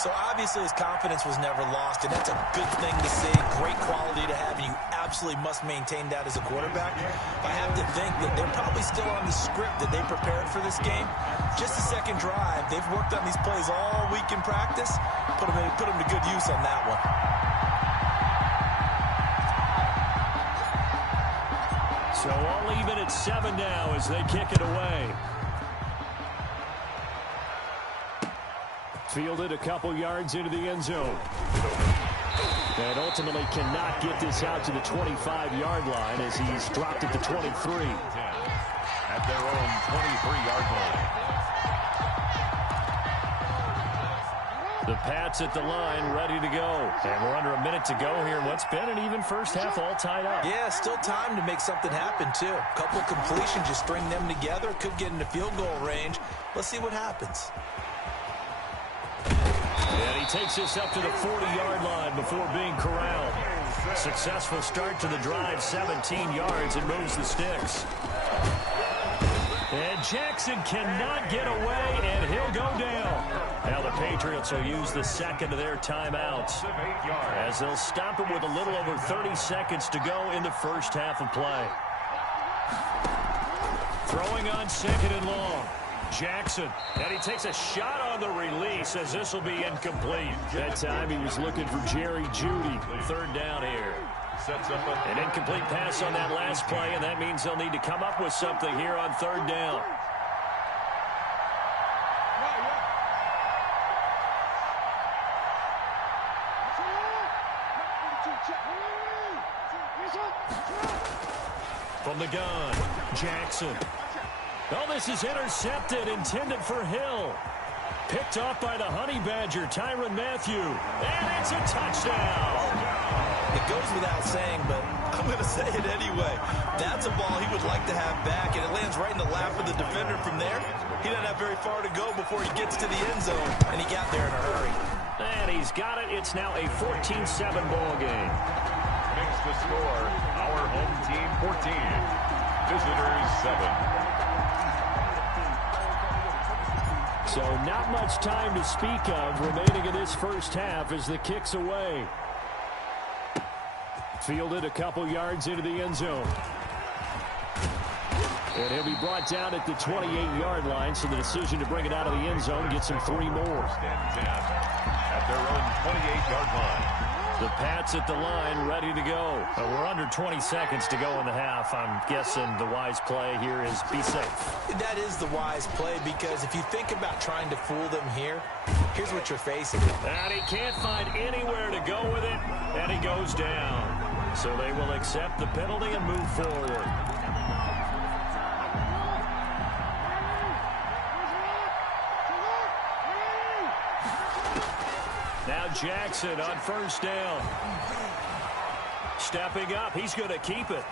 So obviously his confidence was never lost, and that's a good thing to see, great quality to have, and you absolutely must maintain that as a quarterback. I have to think that they're probably still on the script that they prepared for this game. Just the second drive, they've worked on these plays all week in practice. Put them to good use on that one. So all even at 7 now as they kick it away. Fielded a couple yards into the end zone. And ultimately cannot get this out to the 25-yard line as he's dropped it to 23. At their own 23-yard line. The Pats at the line, ready to go. And we're under a minute to go here in what's been an even first half, all tied up. Yeah, still time to make something happen, too. A couple completions, just string them together. Could get into field goal range. Let's see what happens. And he takes this up to the 40-yard line before being corralled. Successful start to the drive, 17 yards, and moves the sticks. And Jackson cannot get away, and he'll go down. Now the Patriots will use the second of their timeouts as they'll stop him with a little over 30 seconds to go in the first half of play. Throwing on second and long. Jackson, and he takes a shot on the release as this will be incomplete. That time he was looking for Jerry Jeudy. Third down here. An incomplete pass on that last play, and that means they'll need to come up with something here on third down. From the gun, Jackson. Oh, this is intercepted, intended for Hill. Picked off by the Honey Badger, Tyrann Mathieu. And it's a touchdown. It goes without saying, but I'm going to say it anyway. That's a ball he would like to have back, and it lands right in the lap of the defender from there. He doesn't have very far to go before he gets to the end zone, and he got there in a hurry. And he's got it. It's now a 14-7 ball game. Makes the score, our home team 14, visitors 7. So not much time to speak of remaining in this first half as the kick's away. Fielded a couple yards into the end zone. And he'll be brought down at the 28-yard line, so the decision to bring it out of the end zone gets him 3 more. At their own 28-yard line. The Pats at the line, ready to go. We're under 20 seconds to go in the half. I'm guessing the wise play here is be safe. That is the wise play, because if you think about trying to fool them here, here's what you're facing. And he can't find anywhere to go with it, and he goes down. So they will accept the penalty and move forward. Now Jackson on first down. Stepping up, he's going to keep it.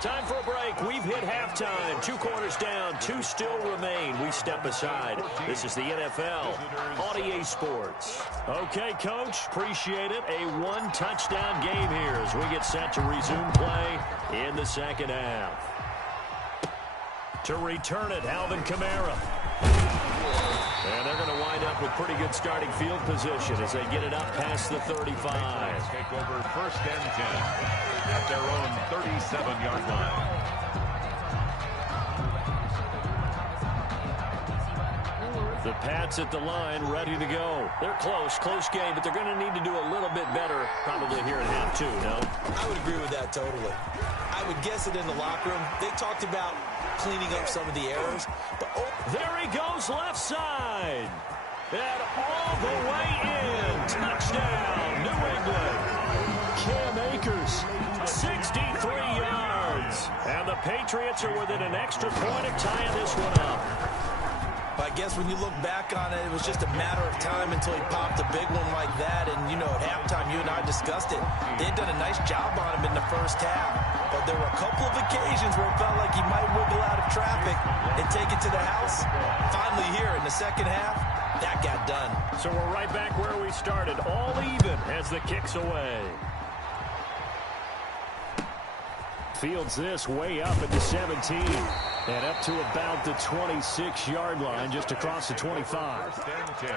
Time for a break. We've hit halftime. 2 quarters down, 2 still remain. We step aside. This is the NFL on EA Sports. Okay, Coach, appreciate it. A 1-touchdown game here as we get set to resume play in the second half. To return it, Alvin Kamara. And they're going to wind up with pretty good starting field position as they get it up past the 35. Take over first and 10 at their own 37-yard line. The Pats at the line, ready to go. They're close game, but they're going to need to do a little bit better probably here in half 2, no? I would agree with that totally. I would guess it in the locker room. They talked about cleaning up some of the errors. But there he goes, left side. And all the way in. Touchdown, New England. Cam Akers, 63 yards. And the Patriots are within an extra point of tying this one up. I guess when you look back on it, it was just a matter of time until he popped a big one like that. And, you know, at halftime, you and I discussed it. They'd done a nice job on him in the first half. But there were a couple of occasions where it felt like he might wiggle out of traffic and take it to the house. Finally here in the second half, that got done. So we're right back where we started, all even as the kick's away. Fields this way up at the 17. And up to about the 26-yard line, just across the 25. First and 10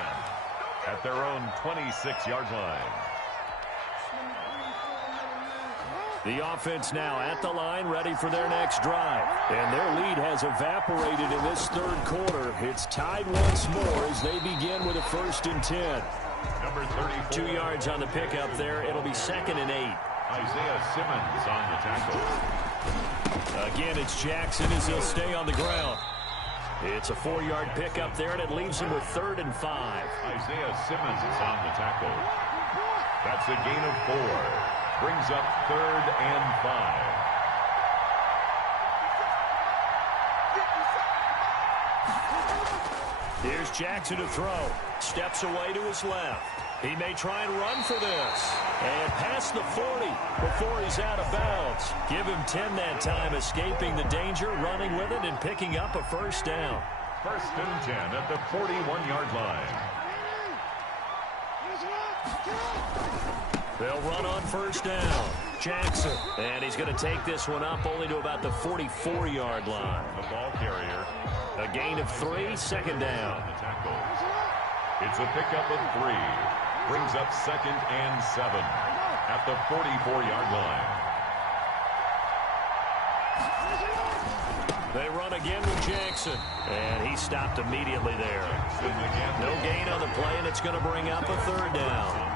at their own 26-yard line. The offense now at the line, ready for their next drive. And their lead has evaporated in this third quarter. It's tied once more as they begin with a 1st and 10. Number 34. 2 yards on the pickup there. It'll be 2nd and 8. Isaiah Simmons on the tackle. Again, it's Jackson as he'll stay on the ground. It's a 4-yard pickup there, and it leaves him with 3rd and 5. Isaiah Simmons is on the tackle. That's a gain of 4. Brings up 3rd and 5. Here's Jackson to throw. Steps away to his left. He may try and run for this. And past the 40 before he's out of bounds. Give him 10 that time, escaping the danger, running with it, and picking up a 1st down. 1st and 10 at the 41-yard line. They'll run on 1st down. Jackson. And he's going to take this one up only to about the 44-yard line. The ball carrier. A gain of 3, 2nd down. The tackle. It's a pickup of 3. Brings up 2nd and 7 at the 44-yard line. They run again with Jackson. And he stopped immediately there. No gain on the play, and it's going to bring up a 3rd down.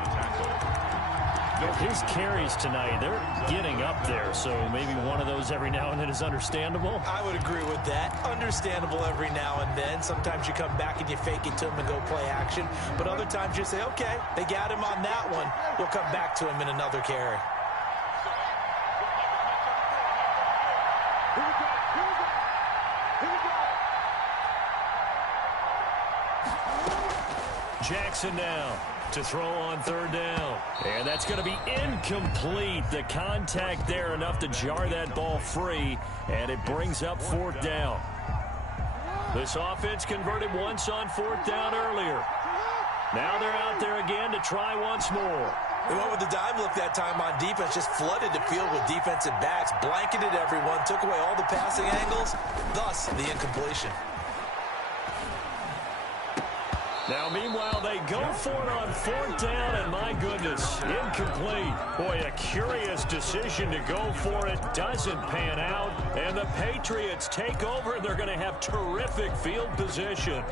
His carries tonight, they're getting up there, so maybe one of those every now and then is understandable. I would agree with that. Understandable every now and then. Sometimes you come back and you fake it to him and go play action. But other times you say, okay, they got him on that one. We'll come back to him in another carry. Jackson now to throw on 3rd down. And that's going to be incomplete. The contact there enough to jar that ball free, and it brings up 4th down. This offense converted once on 4th down earlier. Now they're out there again to try once more. They went with the dime look that time on defense, just flooded the field with defensive backs, blanketed everyone, took away all the passing angles, thus the incompletion. Now, meanwhile, they go for it on 4th down, and my goodness, incomplete. Boy, a curious decision to go for it. Doesn't pan out, and the Patriots take over, and they're going to have terrific field position.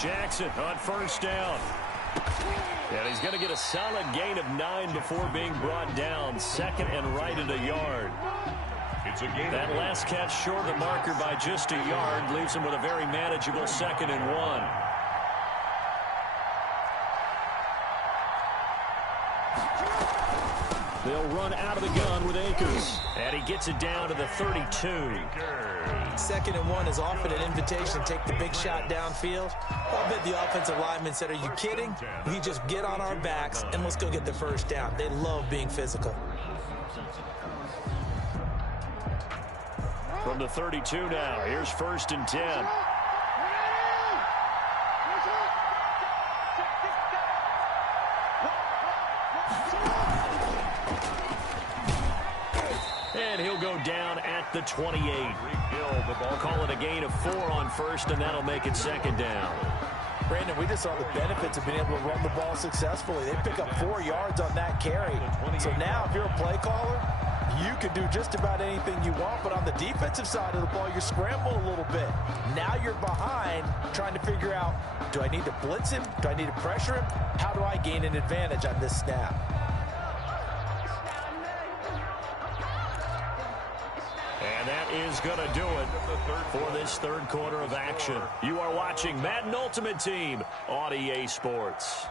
Jackson on 1st down. And he's going to get a solid gain of 9 before being brought down. 2nd and right at a yard. It's a gain. That last catch short of the marker by just a yard leaves him with a very manageable 2nd and 1. They'll run out of the gun with Akers. And he gets it down to the 32. 2nd and 1 is often an invitation to take the big shot downfield. I'll bet the offensive lineman said, are you kidding? We just get on our backs and let's go get the 1st down. They love being physical. From the 32 now, here's 1st and 10. And he'll go down at the 28. Call it a gain of 4 on 1st, and that'll make it 2nd down. Brandon, we just saw the benefits of being able to run the ball successfully. They pick up 4 yards on that carry. So now if you're a play caller, you can do just about anything you want, but on the defensive side of the ball, you scramble a little bit. Now you're behind trying to figure out, do I need to blitz him? Do I need to pressure him? How do I gain an advantage on this snap? And that is going to do it for this third quarter of action. You are watching Madden Ultimate Team on EA Sports.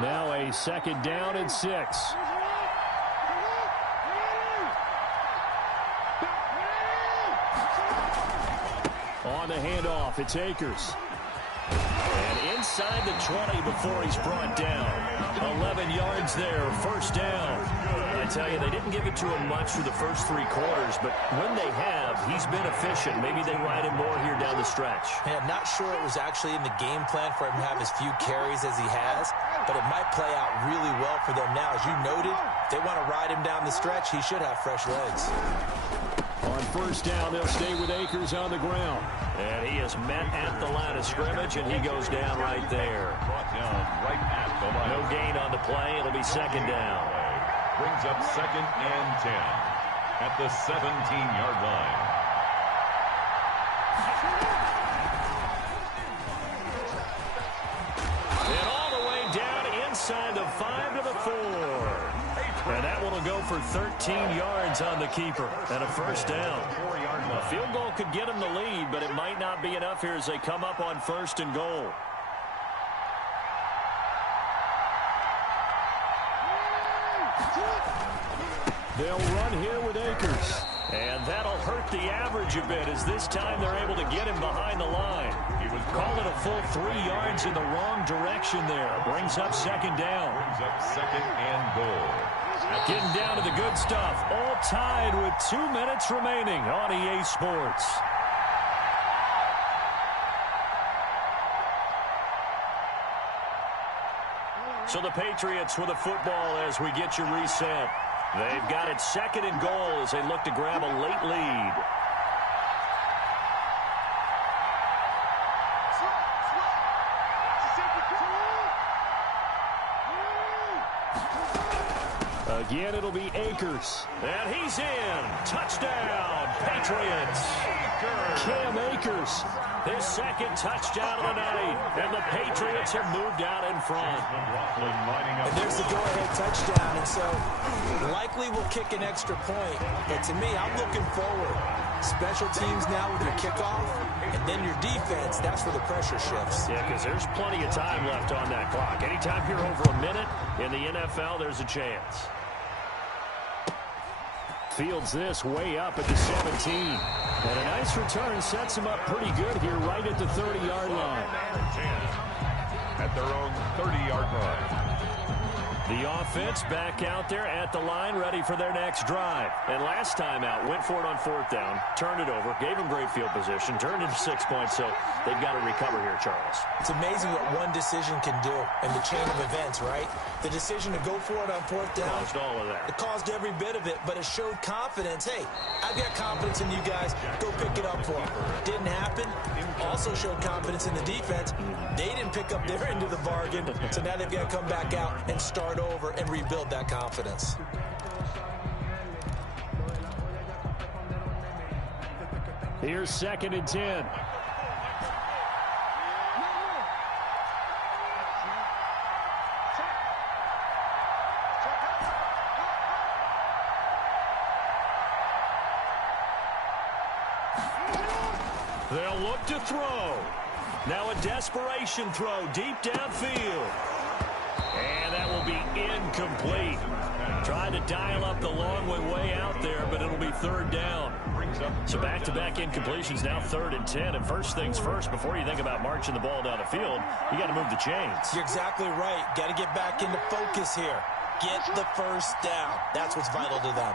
Now a 2nd down and 6. On the handoff. It's Akers. And inside the 20 before he's brought down. 11 yards there, first down. I tell you, they didn't give it to him much for the first 3 quarters, but when they have, he's been efficient. Maybe they ride him more here down the stretch. Yeah, not sure it was actually in the game plan for him to have as few carries as he has, but it might play out really well for them now. As you noted, if they want to ride him down the stretch, he should have fresh legs. On first down, they'll stay with Akers on the ground. And he is met at the line of scrimmage, and he goes down right there. Brought down right at the line. No gain on the play. It'll be second down. Brings up 2nd and 10 at the 17-yard line. And all the way down inside the 5 to the 4. And that one will go for 13 yards on the keeper and a first down. A field goal could get him the lead, but it might not be enough here as they come up on 1st and goal. They'll run here with Akers. And that'll hurt the average a bit as this time they're able to get him behind the line. He was calling a full 3 yards in the wrong direction there. Brings up second down. Brings up 2nd and goal. Getting down to the good stuff. All tied with 2 minutes remaining on EA Sports. So the Patriots with a football as we get you reset. They've got it 2nd and goal as they look to grab a late lead. Again, it'll be Akers. And he's in. Touchdown, Patriots. Cam Akers, his 2nd touchdown of the night. And the Patriots have moved out in front. And there's the go-ahead touchdown. And so likely will kick an extra point. But to me, I'm looking forward. Special teams now with your kickoff. And then your defense, that's where the pressure shifts. Yeah, because there's plenty of time left on that clock. Anytime you're over a minute in the NFL, there's a chance. Fields this way up at the 17. And a nice return sets him up pretty good here right at the 30-yard line. At their own 30-yard line. The offense back out there at the line, ready for their next drive. And last time out, went for it on 4th down, turned it over, gave them great field position, turned it to 6 points, so they've got to recover here, Charles. It's amazing what one decision can do in the chain of events, right? The decision to go for it on 4th down. Caused all of that. It caused every bit of it, but it showed confidence. Hey, I've got confidence in you guys. Go pick it up for them. Didn't happen. Also showed confidence in the defense. They didn't pick up their end of the bargain, so now they've got to come back out and start over and rebuild that confidence. Here's 2nd and 10. They'll look to throw. Now a desperation throw deep downfield. And that will be incomplete. Trying to dial up the long way out there, but it'll be 3rd down. So back-to-back incompletions, now 3rd and 10. And first things first, before you think about marching the ball down the field, you got to move the chains. You're exactly right. Got to get back into focus here. Get the first down. That's what's vital to them.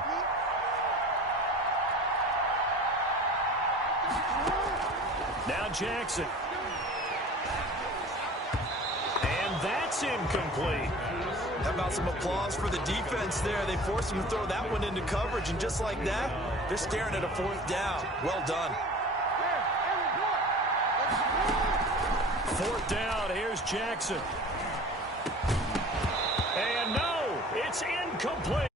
Now Jackson. And that's incomplete. How about some applause for the defense there? They forced him to throw that one into coverage, and just like that, they're staring at a 4th down. Well done. 4th down, here's Jackson. And no, it's incomplete.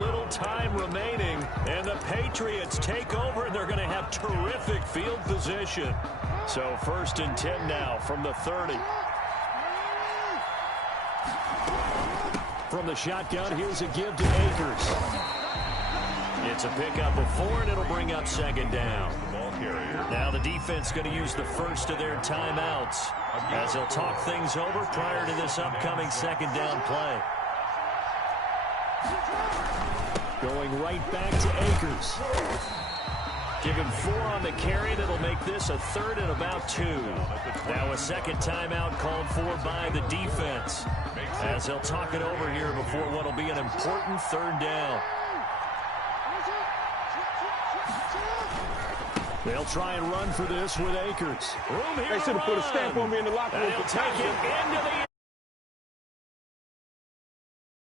Little time remaining, and the Patriots take over, and they're going to have terrific field position. So 1st and 10 now from the 30. From the shotgun, here's a give to Akers. It's a pickup of 4, and it'll bring up 2nd down. Now the defense going to use the first of their timeouts as they'll talk things over prior to this upcoming 2nd down play. Going right back to Akers. Give him 4 on the carry. That'll make this a 3rd and about 2. Now a second timeout called for by the defense, as they'll talk it over here before what will be an important 3rd down. They'll try and run for this with Akers. Room here. They should have put a stamp on me in the locker room. They'll take it into the